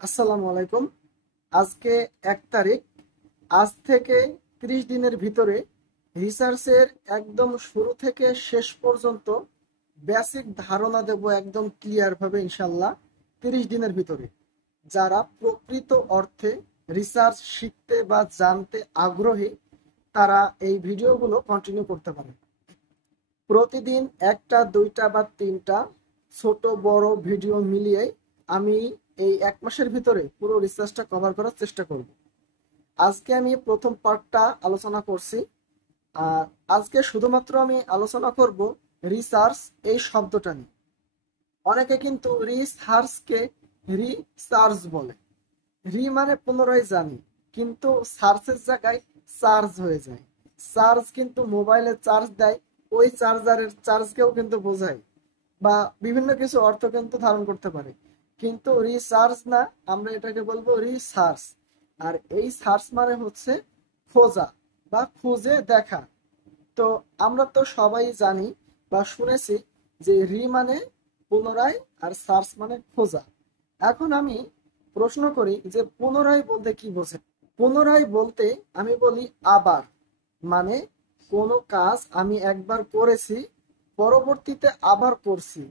আসসালামু আলাইকুম। আজকে 1 তারিখ। আজ থেকে 30 দিনের ভিতরে রিসার্চের একদম শুরু থেকে শেষ পর্যন্ত বেসিক ধারণা দেব একদম ক্লিয়ার ভাবে ইনশাল্লাহ 30 দিনের ভিতরে। যারা প্রকৃত অর্থে রিসার্চ শিখতে বা জানতে আগ্রহী তারা এই ভিডিওগুলো কন্টিনিউ করতে পারে। প্রতিদিন একটা দুইটা বা তিনটা ছোট বড় ভিডিও মিলিয়ে আমি এই 1 মাসের ভিতরে পুরো রিসার্চটা কভার করার চেষ্টা করব। আজকে আমি প্রথম পার্টটা আলোচনা করছি। আর আজকে শুধুমাত্র আমি আলোচনা করব রিসার্চ এই শব্দটা নিয়ে। অনেকে কিন্তু রিসার্চকে রিসার্চ বলে। রি মানে পুনরায় জানি, কিন্তু সার্চের জায়গায় চার্জ হয়ে যায়। চার্জ কিন্তু মোবাইলে চার্জ দেয়, ওই চার্জারের চার্জকেও কিন্তু বোঝায় বা বিভিন্ন কিছু অর্থ কিন্তু ধারণ করতে পারে। কিন্তু রিসার্চ না, আমরা এটাকে বলবো রিসার্চ। আর এই সার্চ মানে হচ্ছে খোঁজা বা খুঁজে দেখা। তো আমরা তো সবাই জানি বা শুনেছি যে রি মানে পুনরায় আর সার্চ মানে খোঁজা। এখন আমি প্রশ্ন করি যে পুনরায় বলতে কি বোঝে। পুনরায় বলতে আমি বলি আবার, মানে কোনো কাজ আমি একবার করেছি, পরবর্তীতে আবার করছি।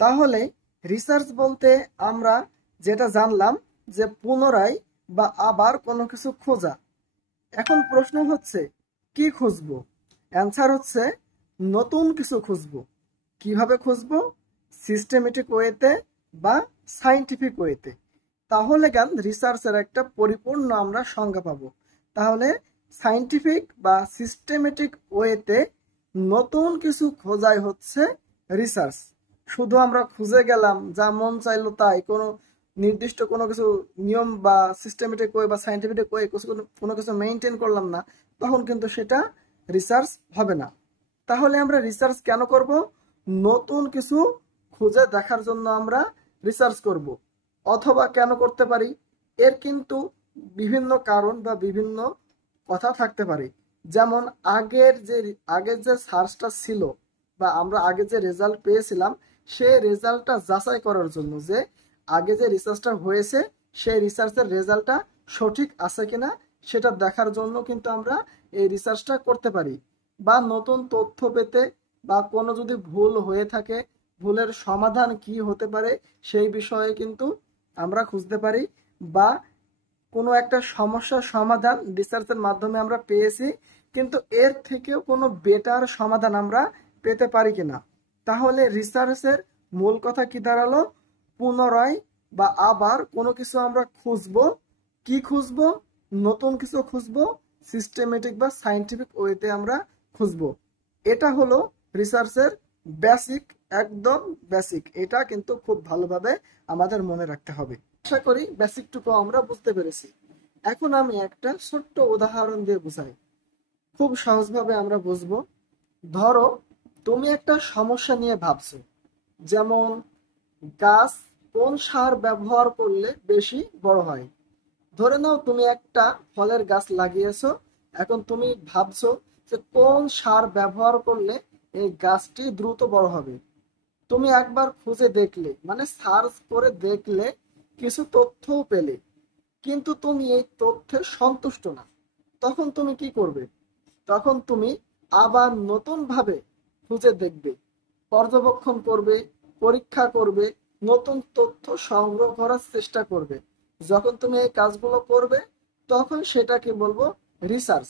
তাহলে রিসার্চ বলতে আমরা যেটা জানলাম যে পুনরায় বা আবার কোনো কিছু খোঁজা। এখন প্রশ্ন হচ্ছে কি খুঁজবো? অ্যান্সার হচ্ছে নতুন কিছু খুঁজবো। কিভাবে খুঁজবো? সিস্টেমেটিক ওয়েতে বা সাইন্টিফিক ওয়েতে। তাহলে গান রিসার্চের একটা পরিপূর্ণ আমরা সংজ্ঞা পাবো। তাহলে সাইন্টিফিক বা সিস্টেমেটিক ওয়েতে নতুন কিছু খোঁজাই হচ্ছে রিসার্চ। শুধু আমরা খুঁজে গেলাম যা মন চাইলো তাই, কোনো নির্দিষ্ট কোনো কিছু নিয়ম বা সিস্টেমেটিক ওয়ে বা সাইন্টিফিক ওয়ে কোনো কিছু মেনটেন করলাম না, তখন কিন্তু সেটা রিসার্চ হবে না। তাহলে আমরা রিসার্চ কেন করব? নতুন কিছু খুঁজে দেখার জন্য আমরা রিসার্চ করব। অথবা কেন করতে পারি? এর কিন্তু বিভিন্ন কারণ বা বিভিন্ন কথা থাকতে পারে। যেমন আগের যে সার্চটা ছিল বা আমরা আগে যে রেজাল্ট পেয়েছিলাম, সেই রেজাল্টটা যাচাই করার জন্য যে আগে যে রিসার্চটা হয়েছে সেই রিসার্চের রেজাল্টটা সঠিক আছে কিনা সেটা দেখার জন্য কিন্তু আমরা এই রিসার্চটা করতে পারি। বা নতুন তথ্য পেতে বা কোনো যদি ভুল হয়ে থাকে, ভুলের সমাধান কি হতে পারে সেই বিষয়ে কিন্তু আমরা খুঁজতে পারি। বা কোনো একটা সমস্যার সমাধান রিসার্চের মাধ্যমে আমরা পেয়েছি, কিন্তু এর থেকেও কোনো বেটার সমাধান আমরা পেতে পারি কিনা। তাহলে রিসার্চের মূল কথা কি দাঁড়ালো? পুনরায় বা আবার কোনো কিছু আমরা খুঁজবো। কি খুঁজবো? নতুন কিছু খুঁজবো, সিস্টেমেটিক বা সাইন্টিফিক ওয়েতে আমরা খুঁজবো। এটা হলো রিসার্চের বেসিক, একদম বেসিক। এটা কিন্তু খুব ভালোভাবে আমাদের মনে রাখতে হবে। আশা করি বেসিকটুকু আমরা বুঝতে পেরেছি। এখন আমি একটা ছোট্ট উদাহরণ দিয়ে বুঝাই, খুব সহজভাবে আমরা বুঝবো। ধরো তুমি একটা সমস্যা নিয়ে ভাবছো, যেমন গাছ কোন সার ব্যবহার করলে বেশি বড় হয়। ধরে নাও তুমি একটা ফলের গাছ লাগিয়েছো, এখন তুমি ভাবছো যে কোন সার ব্যবহার করলে এই গাছটি দ্রুত বড় হবে। তুমি একবার খুঁজে দেখলে, মানে সার্চ করে দেখলে, কিছু তথ্যও পেলে, কিন্তু তুমি এই তথ্যে সন্তুষ্ট না। তখন তুমি কি করবে? তখন তুমি আবার নতুন ভাবে খুঁজে দেখবে, পর্যবেক্ষণ করবে, পরীক্ষা করবে, নতুন তথ্য সংগ্রহ করার চেষ্টা করবে। যখন তুমি এই কাজগুলো করবে তখন সেটাকে বলবো রিসার্চ।